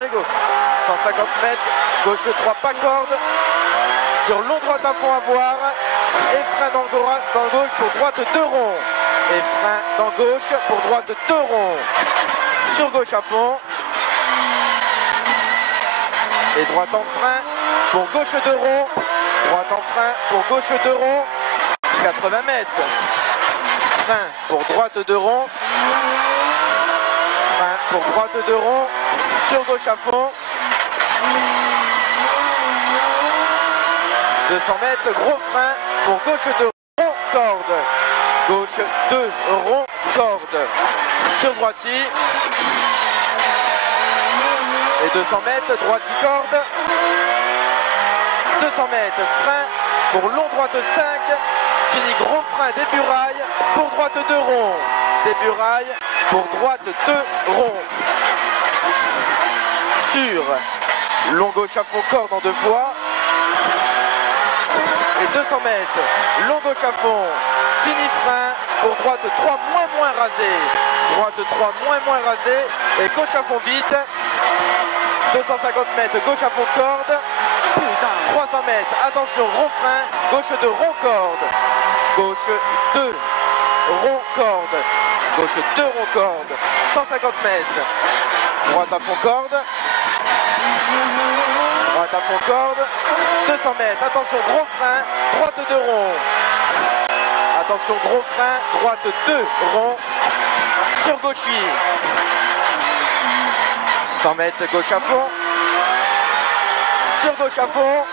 150 mètres, gauche 3, pas corde. Sur long droite à fond à voir. Et frein dans gauche pour droite 2 ronds. Et frein dans gauche pour droite 2 ronds. Sur gauche à fond. Et droite en frein pour gauche 2 ronds. Droite en frein pour gauche 2 ronds. 80 mètres. Frein pour droite 2 ronds. Frein pour droite 2 ronds. Sur gauche à fond. 200 mètres, gros frein pour gauche 2 ronds, corde. Gauche 2 ronds, corde. Sur droiti. Et 200 mètres, droiti, corde. 200 mètres, frein pour long droite 5. Fini gros frein, début rail pour droite 2 ronds. Début rail pour droite 2 ronds. Sur long gauche à fond, corde en 2 fois. Et 200 mètres, long gauche à fond, fini frein pour droite 3 moins rasé. Droite 3 moins rasé et gauche à fond vite. 250 mètres, gauche à fond corde. 300 mètres, attention, rond frein, gauche 2 rond corde. Gauche 2 rond corde. Gauche 2 rond corde. 150 mètres, droite à fond corde. Droite à fond corde. 200 mètres, attention, gros frein, droite 2 ronds. Attention, gros frein, droite 2 ronds. Sur gauchi. 100 mètres, gauche à fond. Sur gauche à fond.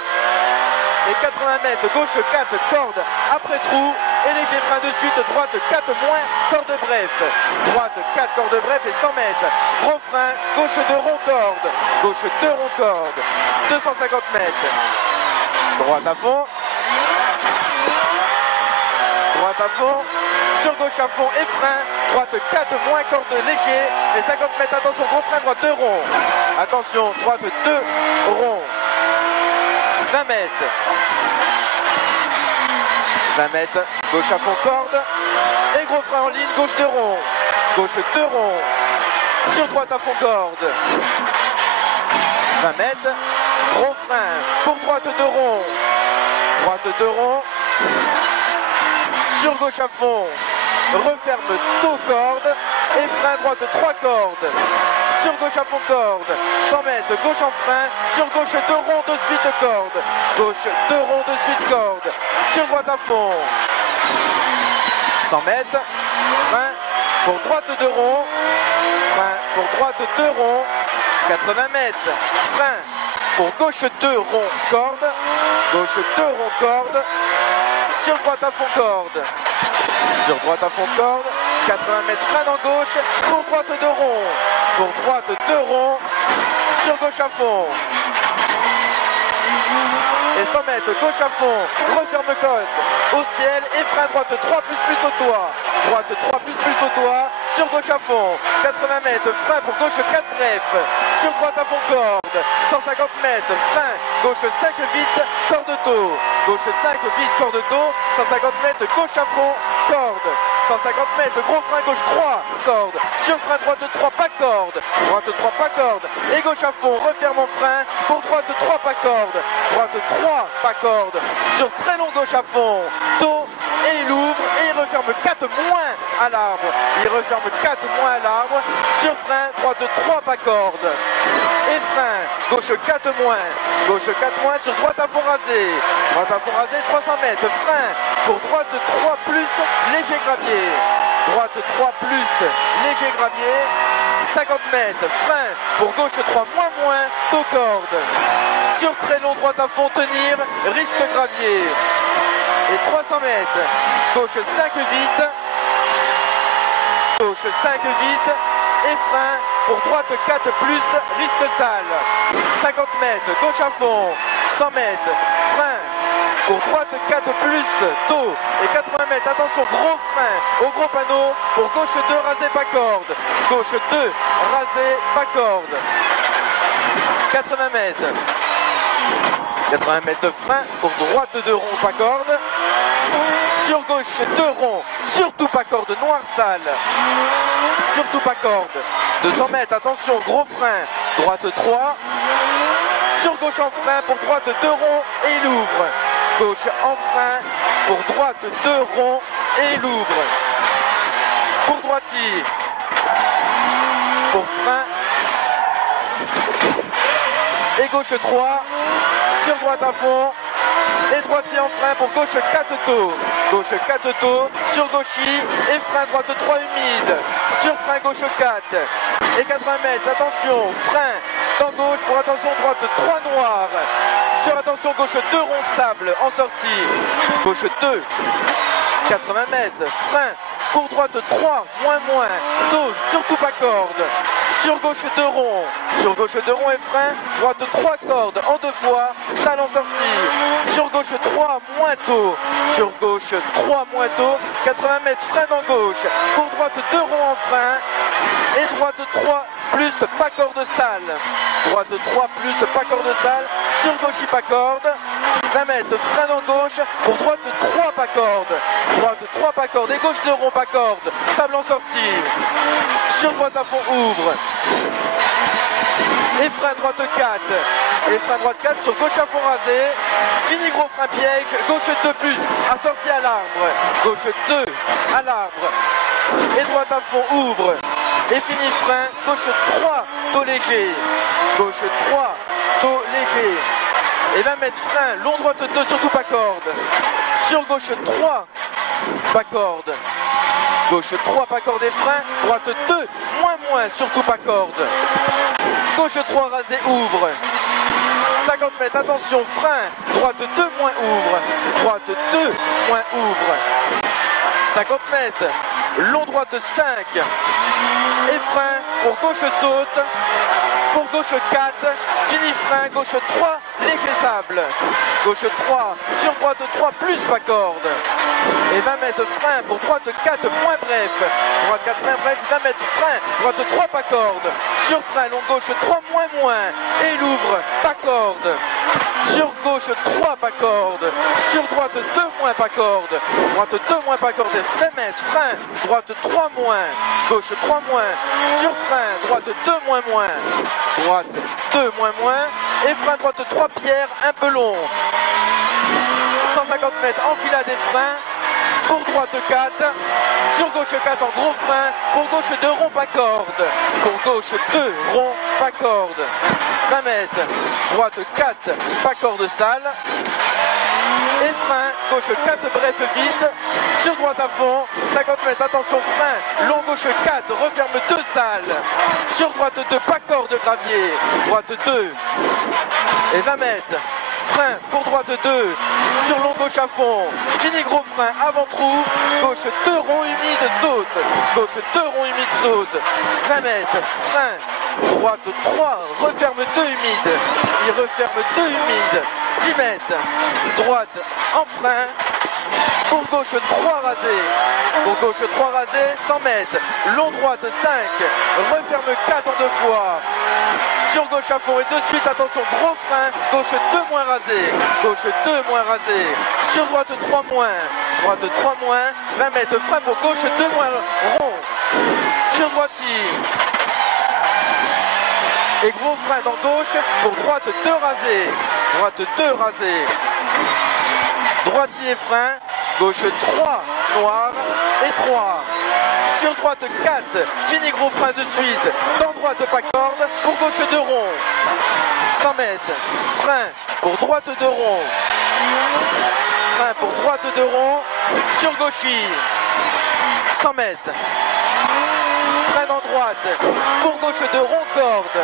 Et 80 mètres, gauche 4, corde après trou. Et léger frein de suite, droite 4 moins, corde bref. Droite 4, corde bref et 100 mètres. Gros frein, gauche 2 rond corde. Gauche 2 rond corde. 250 mètres. Droite à fond. Droite à fond. Sur gauche à fond et frein. Droite 4 moins, corde léger. Et 50 mètres, attention, gros frein, droite 2 ronds. Attention, droite 2 ronds. 20 mètres. 20 mètres, gauche à fond corde. Et gros frein en ligne, gauche 2 ronds. Gauche 2 ronds. Sur droite à fond corde. 20 mètres. Gros frein pour droite 2 ronds. Droite 2 ronds. Sur gauche à fond. Referme taux corde. Et frein droite 3 cordes. Sur gauche à fond corde. 100 mètres, gauche en frein. Sur gauche 2 ronds de suite corde. Gauche 2 ronds de suite corde. Sur droite à fond. 100 mètres. Frein pour droite 2 ronds. Frein pour droite 2 ronds. 80 mètres. Frein pour gauche 2 ronds corde. Gauche 2 ronds corde. Sur droite à fond corde. Sur droite à fond corde. 80 mètres, frein en gauche. Pour droite 2 ronds. Pour droite 2 ronds. Sur gauche à fond. Et 100 mètres, gauche à fond, referme code au ciel et frein droite 3 plus au toit. Droite 3 plus au toit, sur gauche à fond. 80 mètres, frein pour gauche 4 bref. Sur droite à fond corde. 150 mètres, frein, gauche 5 vite, corde taux. Gauche 5 vite, corde taux. 150 mètres, gauche à fond, corde. 150 mètres, gros frein gauche 3, corde. Sur frein droite 3, pas corde. Droite 3, pas corde. Et gauche à fond, referme en frein. Pour droite 3, pas corde. Droite 3, pas corde. Sur très long gauche à fond, taux. Et il ouvre et il referme 4 moins à l'arbre. Il referme 4 moins à l'arbre. Sur frein, droite 3, pas corde. Et frein, gauche 4 moins. Gauche 4 moins sur droite à fond rasé. Droite à fond rasé, 300 mètres. Frein pour droite 3 plus, léger gravier. Droite 3 plus, léger gravier. 50 mètres. Frein pour gauche 3 moins, taux corde. Sur très long droite à fond, tenir, risque gravier. Et 300 mètres. Gauche 5 vite. Gauche 5 vite. Et frein pour droite 4 plus, risque sale. 50 mètres, gauche à fond. 100 mètres, frein pour droite 4 plus, taux. Et 80 mètres, attention, gros frein au gros panneau. Pour gauche 2, rasé, pas corde. Gauche 2, rasé, pas corde. 80 mètres. 80 mètres frein pour droite 2 ronds, pas corde. Sur gauche 2 ronds, surtout pas corde, noir sale. Surtout pas corde. 200 mètres, attention, gros frein droite 3, sur gauche en frein pour droite 2 ronds et il ouvre. Gauche en frein pour droite 2 ronds et il ouvre. Pour droitier, pour frein, et gauche 3, sur droite à fond, et droitier en frein pour gauche 4 tours. Gauche 4 tours, sur gauchis, et frein droite 3 humide, sur frein gauche 4, et 80 mètres, attention, frein dans gauche pour attention droite 3 noirs, sur attention gauche 2 ronds sable en sortie, gauche 2, 80 mètres, frein pour droite 3, moins, dose, surtout pas corde. Sur gauche 2 ronds, sur gauche 2 ronds et frein, droite 3 cordes en 2 fois, salle en sortie. Sur gauche 3, moins tôt, sur gauche 3, moins tôt, 80 mètres, frein en gauche. Pour droite 2 ronds en frein, et droite 3 plus pas corde salle. Droite 3 plus pas corde salle, sur gauche pas corde. 20 mètres, frein en gauche, pour droite 3 pas corde. Droite 3 pas corde et gauche 2 ronds pas corde. Sable en sortie. Sur droite à fond ouvre. Et frein droite 4. Et frein droite 4 sur gauche à fond rasé. Fini gros frein piège. Gauche 2 plus. Assorti à l'arbre. Gauche 2 à l'arbre. Et droite à fond ouvre. Et fini frein. Gauche 3 taux léger. Gauche 3 taux léger. Et 20 mètres frein. Long droite 2 surtout pas corde. Sur gauche 3 pas corde. Gauche 3 pas corde et frein. Droite 2 moins surtout pas corde. Gauche 3 rasé ouvre. 50 mètres, attention, frein. Droite 2 moins ouvre. Droite 2 moins ouvre. 50 mètres. Long droite 5. Et frein pour gauche saute. Pour gauche 4. Fini frein. Gauche 3. Léger sable. Gauche 3. Sur droite 3 plus pas corde. Et 20 mètres frein pour droite 4 moins bref. Droite 4 moins bref, 20 mètres frein. Droite 3 pas corde. Sur frein long gauche 3 moins. Et il ouvre pas corde. Sur gauche 3 pas corde. Sur droite 2 moins pas corde. Droite 2 moins pas corde. 20 mètres frein. Droite 3 moins. Gauche 3 moins. Sur frein. Droite 2 moins. Droite 2 moins. Et frein droite 3 pierres un peu long. 150 mètres enfilade des freins. Pour droite 4, sur gauche 4 en gros frein, pour gauche 2 ronds pas corde, pour gauche 2 ronds pas corde, 20 mètres, droite 4 pas corde salle, et frein, gauche 4 bref vide, sur droite à fond, 50 mètres, attention frein, long gauche 4, referme 2 salles, sur droite 2 pas corde gravier, droite 2, et 20 mètres. Frein pour droite 2, sur long gauche à fond, fini gros frein, avant trou, gauche 2 ronds humides saute, gauche 2 ronds humides saute, 20 mètres, frein, droite 3, referme 2 humides, il referme 2 humides, 10 mètres, droite en frein, pour gauche 3 rasé, pour gauche 3 rasé, 100 mètres, long droite 5, referme 4 en 2 fois, sur gauche à fond et de suite, attention, gros frein, gauche 2 moins rasé, gauche 2 moins rasé, sur droite 3 moins, droite 3 moins, 20 mètres, frein pour gauche 2 moins rond, sur droitier, et gros frein dans gauche, pour droite 2 rasé, droite 2 rasé, droitier frein, gauche 3 noir et 3. Sur droite 4, fini gros frein de suite, dans droite pas corde, pour gauche 2 ronds, 100 mètres, frein pour droite 2 ronds, frein pour droite 2 ronds, sur gauchis, 100 mètres, frein en droite, pour gauche 2 ronds corde,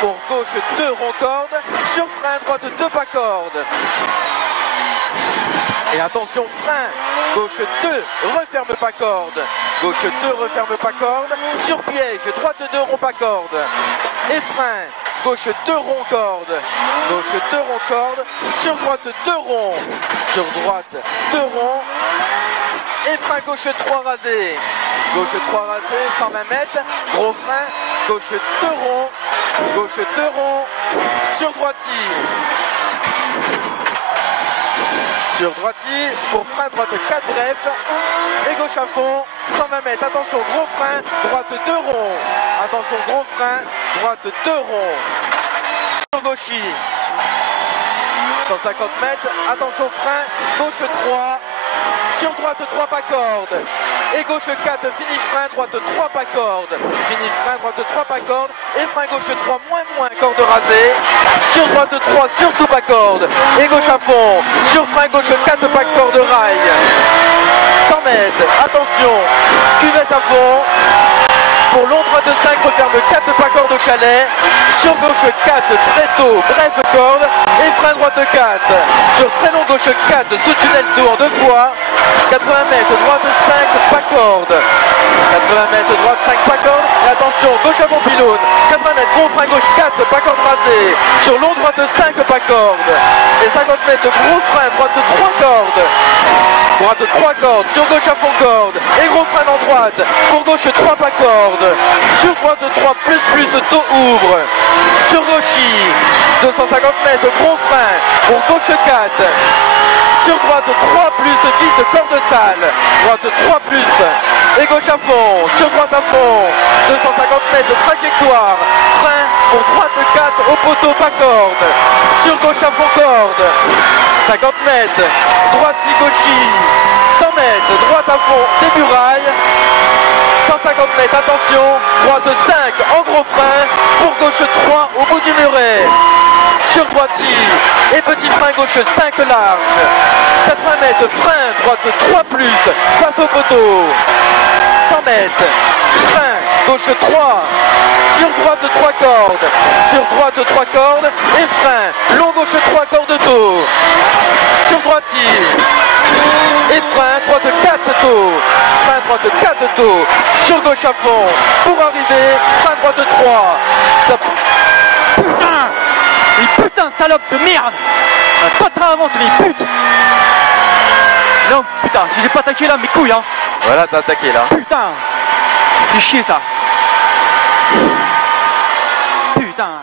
pour gauche 2 ronds corde, sur frein droite 2 pas corde. Et attention, frein, gauche 2, referme pas corde, gauche 2, referme pas corde, sur piège, droite 2 ronds pas corde, et frein, gauche 2 ronds corde, gauche 2 ronds corde, sur droite 2 ronds, sur droite 2 ronds, et frein gauche 3 rasé, gauche 3 rasé, 120 mètres, gros frein, gauche 2 ronds, gauche 2 ronds, sur droitier. Sur droitier, pour frein droite 4 bref, et gauche à fond, 120 mètres, attention gros frein, droite 2 ronds, attention gros frein, droite 2 ronds. Sur gauchy. 150 mètres, attention frein, gauche 3, sur droite 3 pas corde, et gauche 4, fini frein, droite 3 pas corde, fini frein, droite 3 pas corde, et frein gauche 3, moins, corde rasée, sur droite 3, surtout pas corde, et gauche à fond, sur frein gauche 4 pas corde rail, 100 mètres, attention, cuvette à fond, pour long droite 5, referme 4 pas corde au chalet, sur gauche 4, très tôt, bref corde, et frein droite 4, sur très long gauche 4, sous tunnel tour 2 fois, 80 mètres, droite 5, pas corde, 80 mètres, droite 5, pas corde, et attention, gauche à bon pylône, 80 mètres, gros frein gauche 4, pas corde rasée, sur long droite 5, pas corde, et 50 mètres, gros frein, droite 3 cordes, droite 3 cordes, sur gauche à fond corde, et gros frein en droite, pour gauche 3 pas corde, sur droite 3 plus, dos ouvre, sur gauchy, 250 mètres, gros frein, pour gauche 4, sur droite 3 plus, vide, corde sale, droite 3 plus, et gauche à fond, sur droite à fond, 250 mètres, trajectoire, frein, pour droite 4, au poteau, pas corde, sur gauche à fond corde, 50 mètres, droite 6 gauchy, 100 mètres, droite à fond, début rail, 150 mètres, attention, droite 5, en gros frein, pour gauche 3, au bout du muret, sur droite 6, et petit frein gauche 5 large, 80 mètres, frein, droite 3 plus, face au poteau, 100 mètres, frein, gauche 3, sur droite 3 cordes, sur droite 3 cordes, et frein, long gauche 3 cordes tôt, sur droite 6, et frein, droite 4 tôt, frein droite 4 tôt, sur gauche à fond, pour arriver, frein droite 3, stop. Putain! Mais putain, salope de merde! Pas de train avant, c'est des putes! Non, putain, si j'ai pas attaqué là, mes couilles, hein! Voilà, t'as attaqué là. Putain! C'est chier ça! Putain!